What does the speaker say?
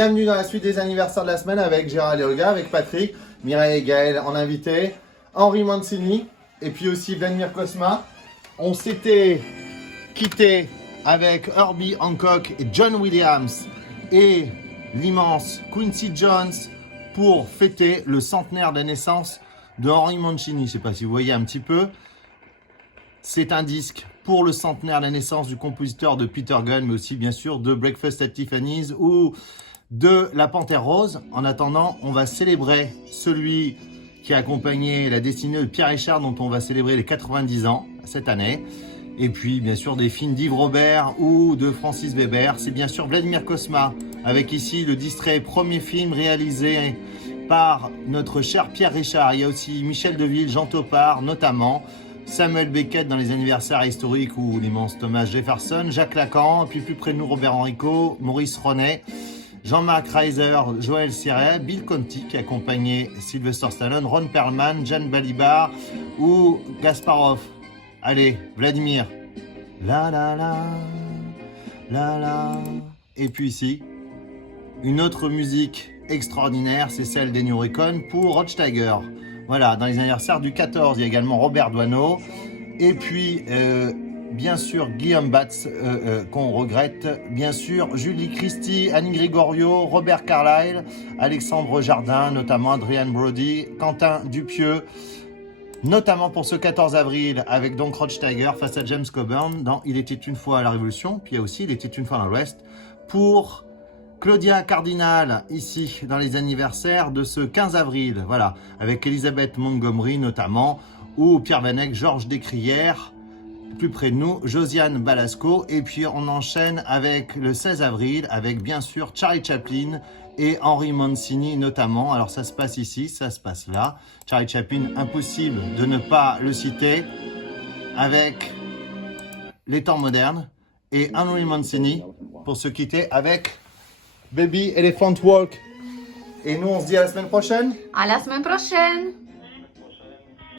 Bienvenue dans la suite des anniversaires de la semaine avec Gérald et Olga, avec Patrick, Mireille et Gaël en invité, Henri Mancini et puis aussi Vladimir Cosma. On s'était quitté avec Herbie Hancock et John Williams et l'immense Quincy Jones pour fêter le centenaire de naissance de Henri Mancini. Je ne sais pas si vous voyez un petit peu. C'est un disque pour le centenaire de la naissance du compositeur de Peter Gunn, mais aussi bien sûr de Breakfast at Tiffany's ou de La Panthère Rose. En attendant, on va célébrer celui qui a accompagné la destinée de Pierre Richard, dont on va célébrer les 90 ans cette année. Et puis bien sûr des films d'Yves Robert ou de Francis Weber. C'est bien sûr Vladimir Cosma, avec ici le distrait premier film réalisé par notre cher Pierre Richard. Il y a aussi Michel Deville, Jean Topard notamment, Samuel Beckett dans les anniversaires historiques ou l'immense Thomas Jefferson, Jacques Lacan, et puis plus près de nous Robert Enrico, Maurice Ronet, Jean-Marc Reiser, Joël Siret, Bill Conti qui a accompagné Sylvester Stallone, Ron Perlman, Jeanne Balibar ou Gasparov. Allez, Vladimir. La la la, la la. Et puis ici, une autre musique extraordinaire, c'est celle d'Ennio Morricone pour Rod Steiger. Voilà, dans les anniversaires du 14, il y a également Robert Doisneau. Et puis, bien sûr, Guillaume Batz, qu'on regrette. Bien sûr, Julie Christie, Annie Gregorio, Robert Carlyle, Alexandre Jardin, notamment Adrian Brody, Quentin Dupieux, notamment pour ce 14 avril, avec donc Rod Steiger face à James Coburn dans Il était une fois à la Révolution, puis il y a aussi Il était une fois dans l'Ouest, pour Claudia Cardinal, ici, dans les anniversaires de ce 15 avril, voilà, avec Elisabeth Montgomery notamment, ou Pierre Vanek, Georges Descrières, plus près de nous, Josiane Balasco, et puis on enchaîne avec le 16 avril, avec bien sûr Charlie Chaplin et Henri Mancini notamment. Alors ça se passe ici, ça se passe là. Charlie Chaplin, impossible de ne pas le citer, avec les temps modernes, et Henri Mancini pour se quitter avec Baby Elephant Walk. Et nous on se dit à la semaine prochaine. À la semaine prochaine!